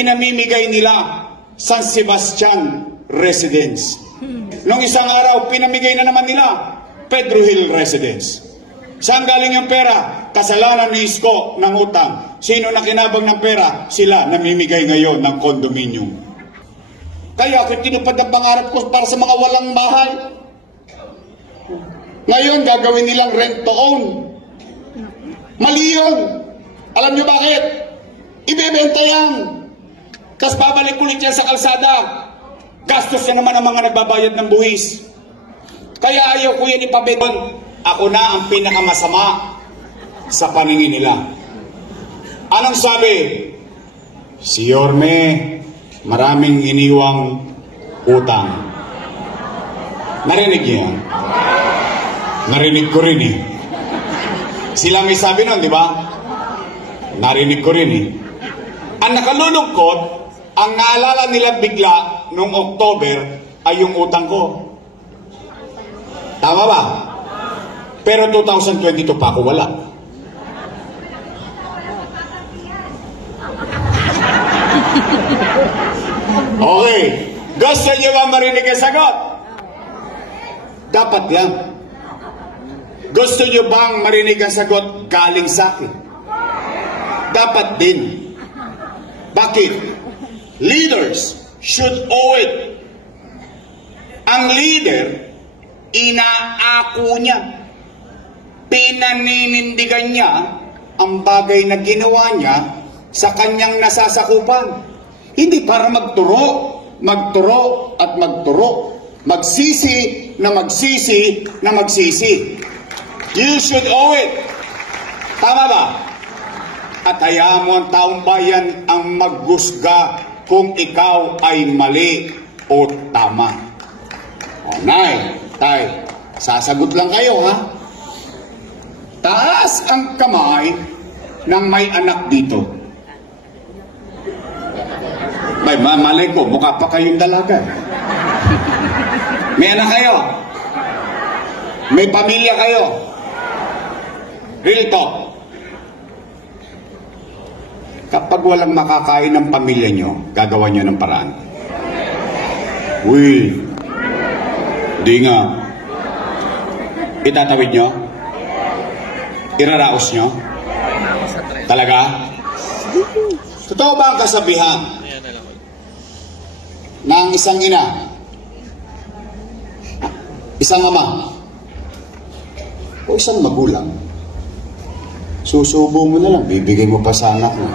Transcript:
pinamimigay nila San Sebastian Residence. Nung isang araw, pinamigay na naman nila Pedro Hill Residence. Saan galing yung pera? Kasalanan ni Isko ng utang. Sino na kinabang ng pera? Sila namimigay ngayon ng condominium. Kaya kung tinupad ang pangarap ko para sa mga walang bahay, ngayon gagawin nilang rent to own. Mali yun. Alam nyo bakit? Ibebenta yan. Tapos babalik ulit yan sa kalsada. Gastos na naman ang mga nagbabayad ng buwis. Kaya ayaw ko yan ipabenta. Ako na ang pinakamasama sa paningin nila. Anong sabi? Si Yorme, maraming iniwang utang. Narinig niyo yan? Narinig ko rin eh. Sila may sabi nun, di ba? Narinig ko rin eh. Ang nakalulungkot, ang naalala nila bigla noong October ay yung utang ko. Tama ba? Pero 2022 pa ako wala. Okay. Gusto niyo ba marinig ang sagot? Dapat yan. Gusto niyo bang marinig ang sagot galing sa akin? Dapat din. Bakit? Leaders should owe it. Ang leader, inaako niya. Pinaninindigan niya ang bagay na ginawa niya sa kanyang nasasakupan. Hindi para magturo at magturo. Magsisi na magsisi na magsisi. You should owe it. Tama ba? At hayaan mo ang taong bayan ang maghusga kung ikaw ay mali o tama. O, Nay, Tay, sasagot lang kayo, ha? Taas ang kamay ng may anak dito. May malay ko, mukha pa kayong dalaga. May anak kayo. May pamilya kayo. Real talk. Kapag walang makakain ng pamilya nyo, gagawa nyo ng paraan. Uy, di nga. Itatawid nyo? Iraraos nyo? Talaga? Totoo ba ang kasabihan ng isang ina, isang ama, o isang magulang? Susubo mo na lang, bibigay mo pa sa anak mo.